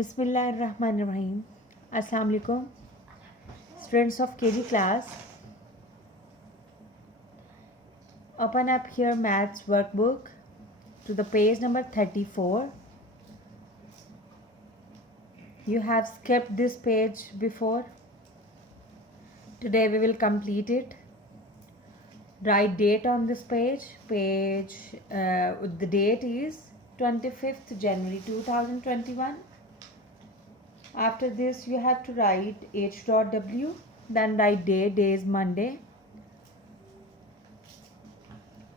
बिस्मिल्लाहिर्रहमानिर्रहीम। अस्सलाम वालेकुम students of KG class. Open up here maths workbook to the page number 34. You have skipped this page before. Today we will complete it. Write date on this page. The date is 25th January 2021. After this you have to write h.w, then write day. Day is Monday.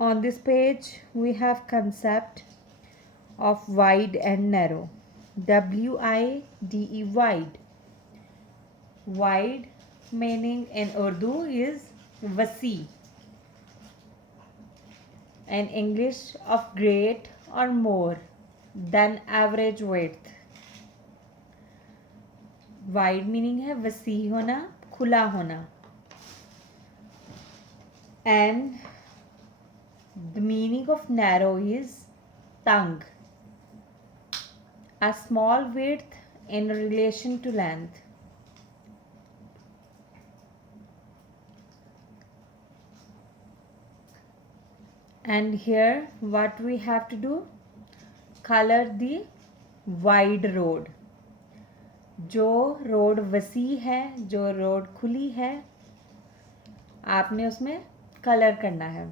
On this page we have concept of wide and narrow. W-I-D-E, wide. Wide meaning in Urdu is wasi, and English of great or more than average width. Wide meaning है वसी होना, खुला होना. And the meaning of narrow is तंग, a small width in relation to length. And here what we have to do, colour the wide road. जो road वसी है, जो रोड खुली है, आपने उसमें कलर करना है.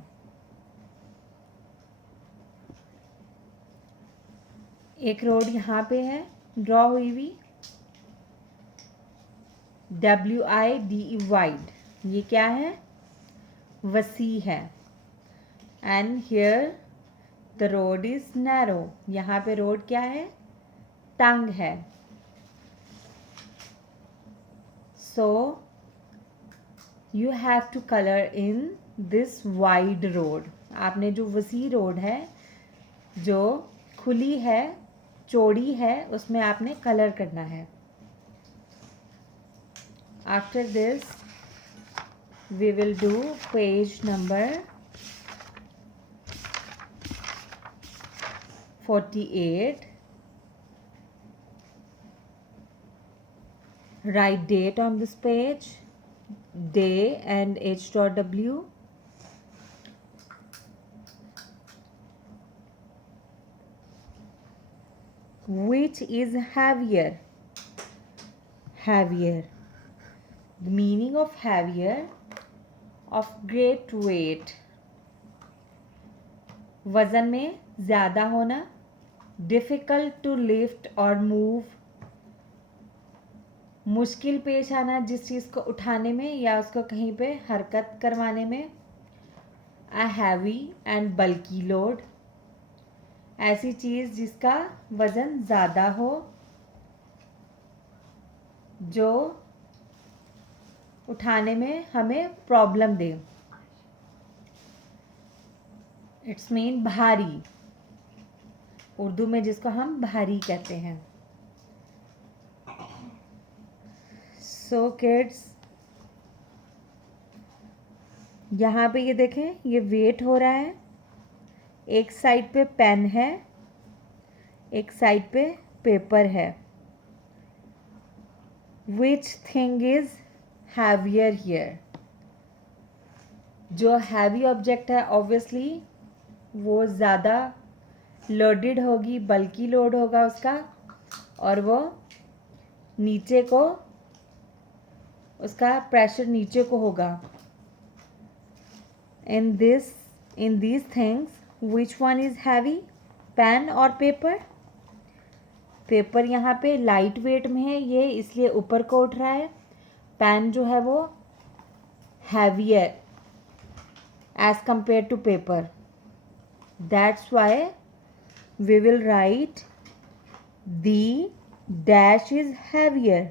एक रोड यहाँ पे है ड्रॉ हुई हुई, W-I-D-E, वाइड. ये क्या है? वसी है. And here the road is narrow. यहाँ पे रोड क्या है? तंग है. So you have to color in this wide road. आपने जो वसी रोड है, जो खुली है, चौड़ी है, उसमें आपने कलर करना है. After this we will do page number 48. Write date on this page, day and h.w. Which is heavier? Heavier. The meaning of heavier, of great weight. वजन में ज़्यादा होना, difficult to lift or move. मुश्किल पेश आना जिस चीज़ को उठाने में या उसको कहीं पे हरकत करवाने में. A heavy and bulky load. ऐसी चीज़ जिसका वज़न ज़्यादा हो, जो उठाने में हमें प्रॉब्लम दे. इट्स मीन भारी. उर्दू में जिसको हम भारी कहते हैं. सो किड्स, यहाँ पे ये देखें, ये वेट हो रहा है. एक साइड पे पेन है, एक साइड पे पेपर है. Which thing is heavier here? जो हैवी ऑब्जेक्ट है ऑब्वियसली वो ज़्यादा लोडेड होगी, बल्कि लोड होगा उसका, और वो नीचे को, उसका प्रेशर नीचे को होगा. In these things which one is heavy, pen और पेपर? पेपर यहाँ पे लाइट वेट में है, ये इसलिए ऊपर को उठ रहा है. पेन जो है वो heavier as compare to paper. That's why we will write the dash is heavier.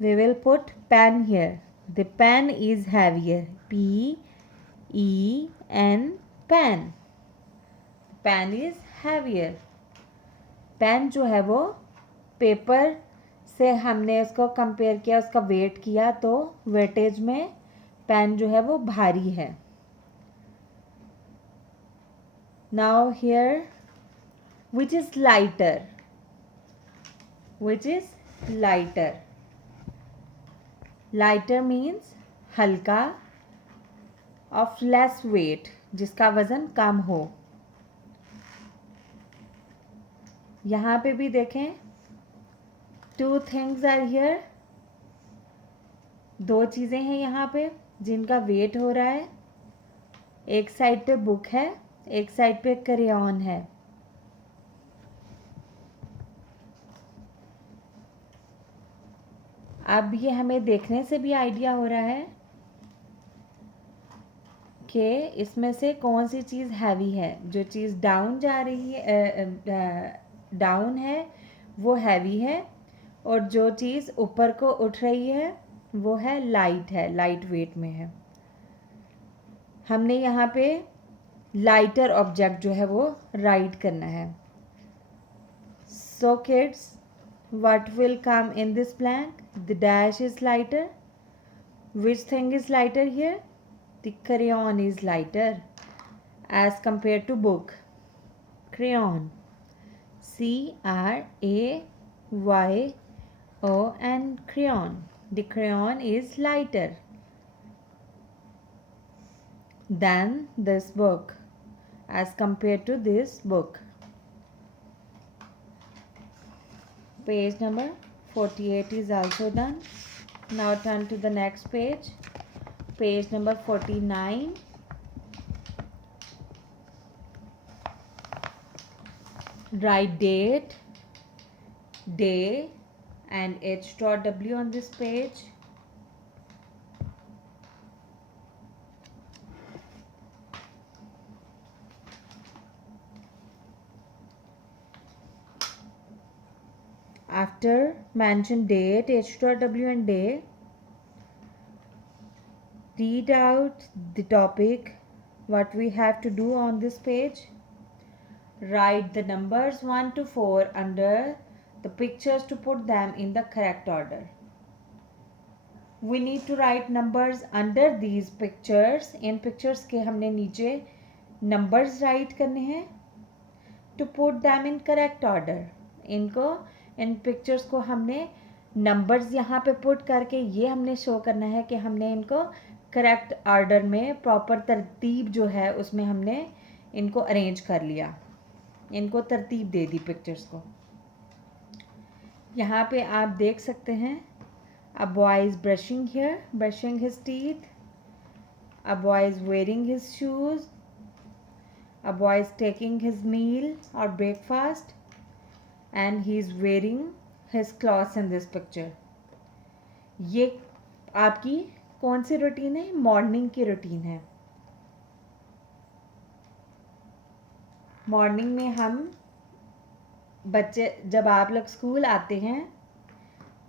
We will put pen here. The pen is heavier. P-E-N, pen. Pen is heavier. Pen जो है वो पेपर से हमने उसको compare किया, उसका wait किया, तो वेटेज में पेन जो है वो भारी है. Now here, which is lighter? Which is lighter? Lighter means हल्का, of less weight, जिसका वजन कम हो. यहाँ पे भी देखें, two things are here. दो चीज़ें हैं यहाँ पे जिनका वेट हो रहा है. एक साइड पे बुक है, एक साइड पे क्रेयॉन है. अब ये हमें देखने से भी आइडिया हो रहा है कि इसमें से कौन सी चीज़ हैवी है. जो चीज़ डाउन जा रही है, डाउन है, वो हैवी है, और जो चीज़ ऊपर को उठ रही है वो है लाइट है, लाइट वेट में है. हमने यहाँ पे लाइटर ऑब्जेक्ट जो है वो राइट करना है. So kids, what will come in this blank? The dash is lighter. Which thing is lighter here? The crayon is lighter as compared to book. Crayon. C-R-A-Y-O-N. Crayon. The crayon is lighter than this book as compared to this book. Page number 48 is also done. Now turn to the next page. Page number 49. Write date, day and H.W on this page. After mention date, H.W and day, read out the topic, what we have to do on this page. Write the numbers 1 to 4 under the pictures to put them in the correct order. We need to write numbers under these pictures. In pictures के हमने नीचे numbers write करने हैं to put them in correct order. In pictures को हमने numbers यहाँ पे put करके ये हमने show करना है कि हमने इनको correct order में proper तरतीब जो है उसमें हमने इनको arrange कर लिया, इनको तरतीब दे दी पिक्चर्स को. यहाँ पे आप देख सकते हैं, a boy is brushing here, brushing his teeth. A boy is wearing his shoes. A boy is taking his meal or breakfast, and he is wearing his clothes in this picture. ये आपकी कौन सी routine है? Morning की routine है. Morning में हम बच्चे, जब आप लोग स्कूल आते हैं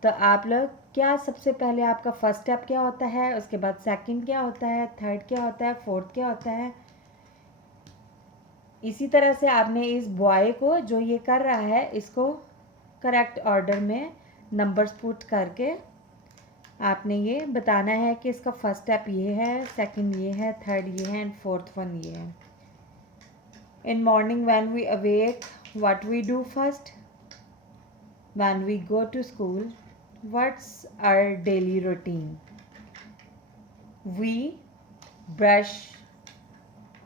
तो आप लोग क्या, सबसे पहले आपका फर्स्ट स्टेप क्या होता है, उसके बाद सेकंड क्या होता है, थर्ड क्या होता है, फोर्थ क्या होता है. इसी तरह से आपने इस बॉय को जो ये कर रहा है इसको करेक्ट ऑर्डर में नंबर्स पुट करके आपने ये बताना है कि इसका फर्स्ट स्टेप ये है, सेकंड ये है, थर्ड ये है एंड फोर्थ वन ये है. In morning when we awake, what we do first? When we go to school, what's our daily routine? We brush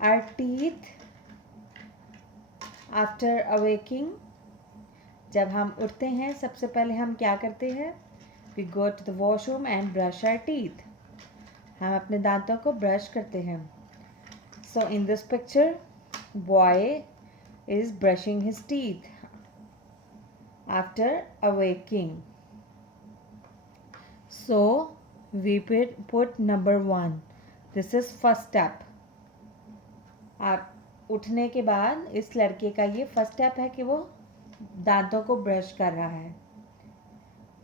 our teeth after awaking. जब हम उठते हैं सबसे पहले हम क्या करते हैं? We go to the washroom and brush our teeth. हम अपने दांतों को ब्रश करते हैं. So in this picture, boy is brushing his teeth after awaking. So we put number 1. This is first step. आप उठने के बाद इस लड़के का ये फर्स्ट स्टेप है कि वो दांतों को ब्रश कर रहा है.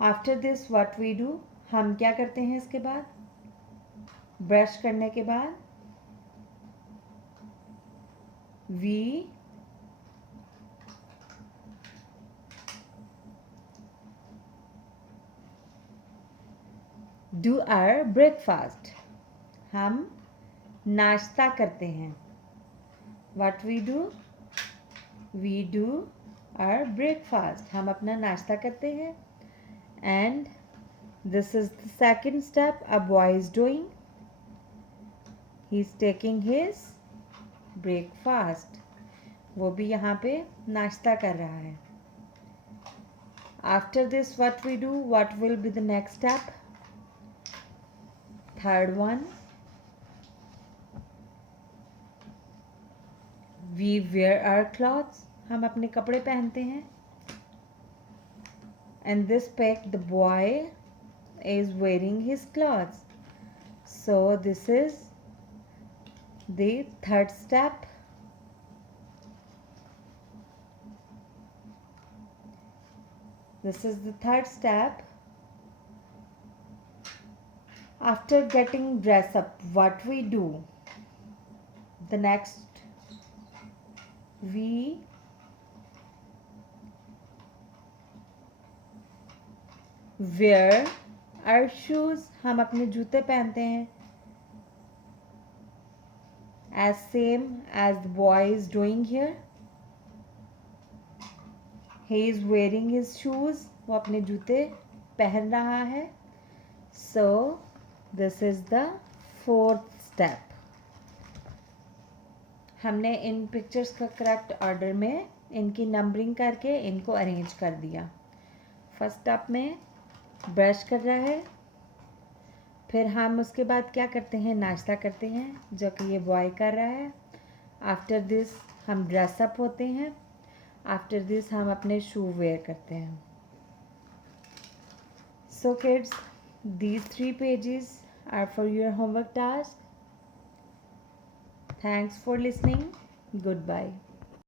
After this what we do, हम क्या करते हैं इसके बाद? ब्रश करने के बाद we do our breakfast. हम नाश्ता करते हैं. What we do? We do our breakfast, हम अपना नाश्ता करते हैं. And this is the second step. A boy is doing, he is taking his breakfast. वो भी यहाँ पे नाश्ता कर रहा है. After this what we do, what will be the next step? Third one, we wear our clothes, हम अपने कपड़े पहनते हैं. And this pic the boy is wearing his clothes. So this is the third step. This is the third step. After getting dressed up, what we do? The next, we wear our shoes. हम अपने जूते पहनते हैं. As same as the boy is doing here. He is wearing his shoes. वो अपने जूते पहन रहा है. So this is the fourth step. हमने इन पिक्चर्स का करेक्ट ऑर्डर में इनकी नंबरिंग करके इनको अरेंज कर दिया. फर्स्ट स्टेप में ब्रश कर रहा है. फिर हम उसके बाद क्या करते हैं? नाश्ता करते हैं, जो कि ये बॉय कर रहा है. आफ्टर दिस हम ड्रेसअप होते हैं. आफ्टर दिस हम अपने शू वेयर करते हैं. So kids, these 3 pages are for your homework task. Thanks for listening. Goodbye.